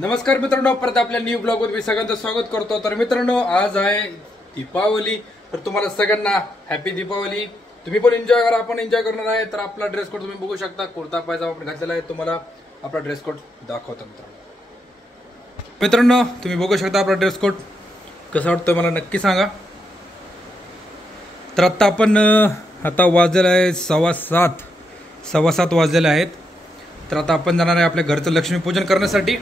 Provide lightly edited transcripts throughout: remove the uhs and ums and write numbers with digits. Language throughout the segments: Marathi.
नमस्कार मित्रांनो, परत आपल्या न्यू ब्लॉग मध्ये मी सगळ्यांचं स्वागत करतो। तर मित्रांनो, आज आहे दीपावली, तर तुम्हाला सगळ्यांना हॅपी दीपावली। तुम्ही पण एन्जॉय करा, आपण एन्जॉय करणार आहे। तर आपला ड्रेस कोड तुम्ही बघू शकता, कुर्ता पायजामा आपण घातलेला आहे। तुम्हाला आपला ड्रेस कोड दाखवतो मित्रांनो, तुम्ही बघू शकता आपला ड्रेस कोड कसा वाटतोय मला नक्की सांगा। तर आता वाजलेला आहे 7:15 वाजलेले आहेत। तर आता आपण जाणार आहे आपल्या घरचं लक्ष्मीपूजन करण्यासाठी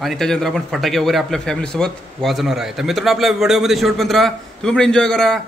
आणि त्याच्यानंतर आपण फटाके वगैरे आपल्या फॅमिलीसोबत वाजवणार आहे। तर मित्रांनो, आपल्या व्हिडिओमध्ये शेवटपर्यंत राहा, तुम्ही पण एन्जॉय करा।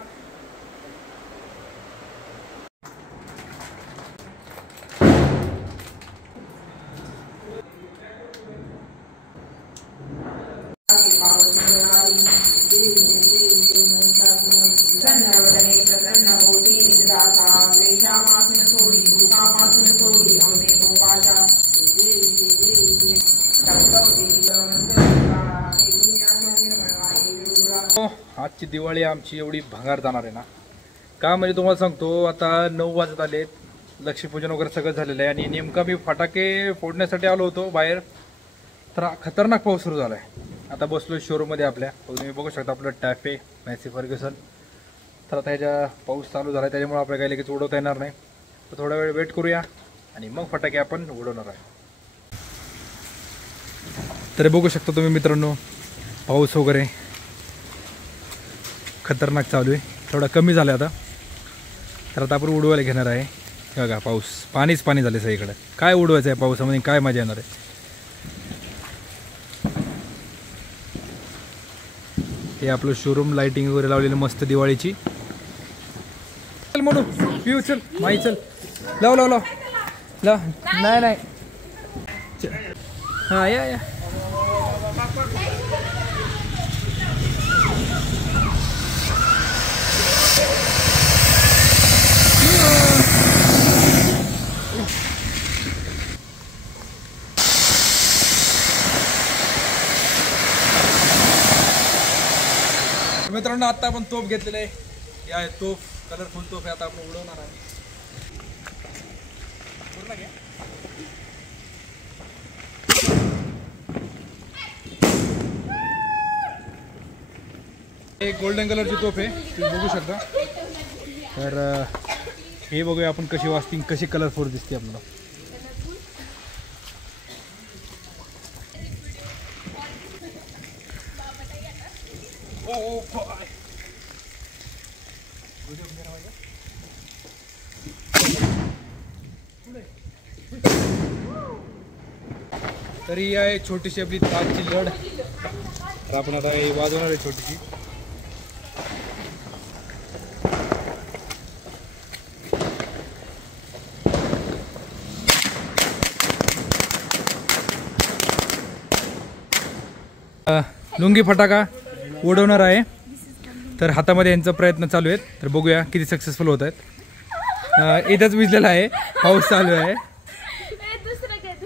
आजची दिवाळी आमची एवढी भंगार जाणार आहे ना, का म्हणजे तुम्हाला सांगतो, आता 9 वाजत आले, लक्ष्मीपूजन वगैरे सगळं झालेलं आहे आणि नेमका मी फटाके फोडण्यासाठी आलो होतो बाहेर, तर खतरनाक पाऊस सुरू झाला आहे। आता बसलो शोरूममध्ये आपल्या, तुम्ही बघू शकता आपलं टॅफे मॅसी फर्ग्युसन। तर आता ह्याच्या पाऊस चालू झाला आहे, त्याच्यामुळे आपल्याला काही लगेच उडवता येणार नाही, तर थोडा वेळ वेट करूया आणि मग फटाके आपण उडवणार आहे। तर बघू शकता तुम्ही मित्रांनो, पाऊस वगैरे खतरनाक चालू आहे, थोडा कमी झाला आता। तर आता आपण उडवायला घेणार आहे। बघा, पाऊस पाणीच पाणी झाले सगळीकडे, काय उडवायचं आहे पावसामध्ये, काय मजा येणार आहे। हे आपलं शोरूम लाइटिंग वगैरे लावलेलं मस्त दिवाळीची। चल म्हणू पिऊ, चल माई, चल लाव लाव लाव लाव, नाही नाही, हां या मित्रांनो, आता आपण तोफ घेतलेला आहे, या तोफ कलरफुल तोफ आहे, आता आपण उडवणार आहे। पूर्ण घ्या। एक गोल्डन कलरची तोफ आहे, तुम्ही बघू शकता। तर हे बघूया आपण कशी वाजती, कशी कलरफुल दिसते आपल्याला। तरी आहे छोटीशी आपली ताजची लढ, तर आपण आता हे वाजवणार आहे छोटीशी। लुंगी फटाका उडवणार आहे, तर हातामध्ये यांचा प्रयत्न चालू आहेत, तर बघूया किती सक्सेसफुल होत आहेत। इथंच विजलेला आहे, पाऊस चालू आहे,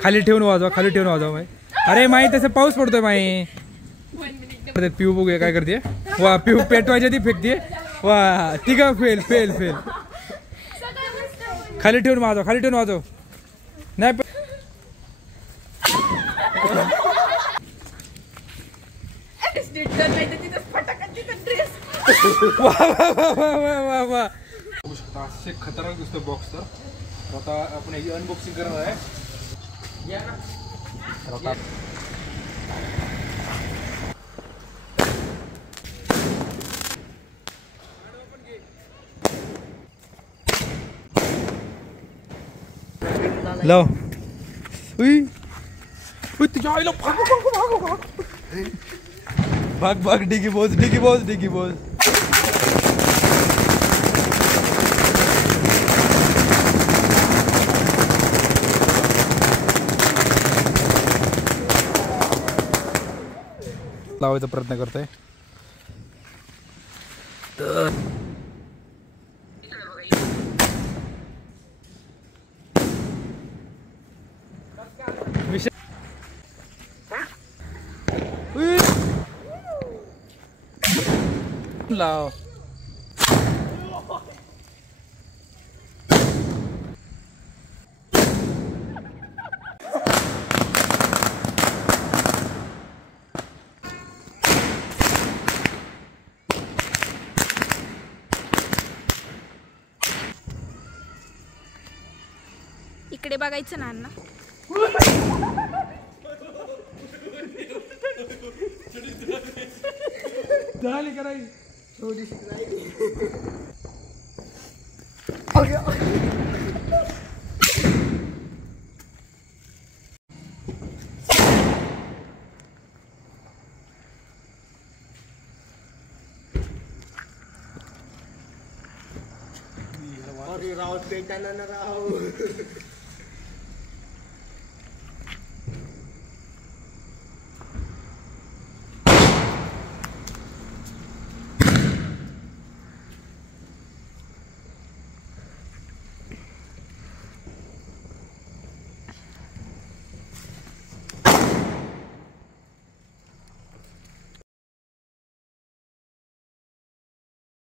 खाली ठेवून वाजवा, खाली ठेवून वाजवा माई। अरे माई, तसं पाऊस पडतोय माई। पिऊ बघूया काय करते, वा पिऊ पेटवायच्या ती फेकते, वा ती का फेल फेल फेल, खाली ठेवून वाजव, खाली ठेवून वाजव, नाही असे खतरनाक दिसतो बॉक्स। तर आता आपण ही अनबॉक्सिंग करणार आहे। लाव, तुझ्या आईला भाग भाग, डिगी बोज, डिगी बोज, डिगी बोज। लावायचा प्रयत्न करतोय, तर लाव। इकडे बघायचं ना अण्णा. झाली करायची थोडीशी राहिली. अरे राव पेटाना ना राव.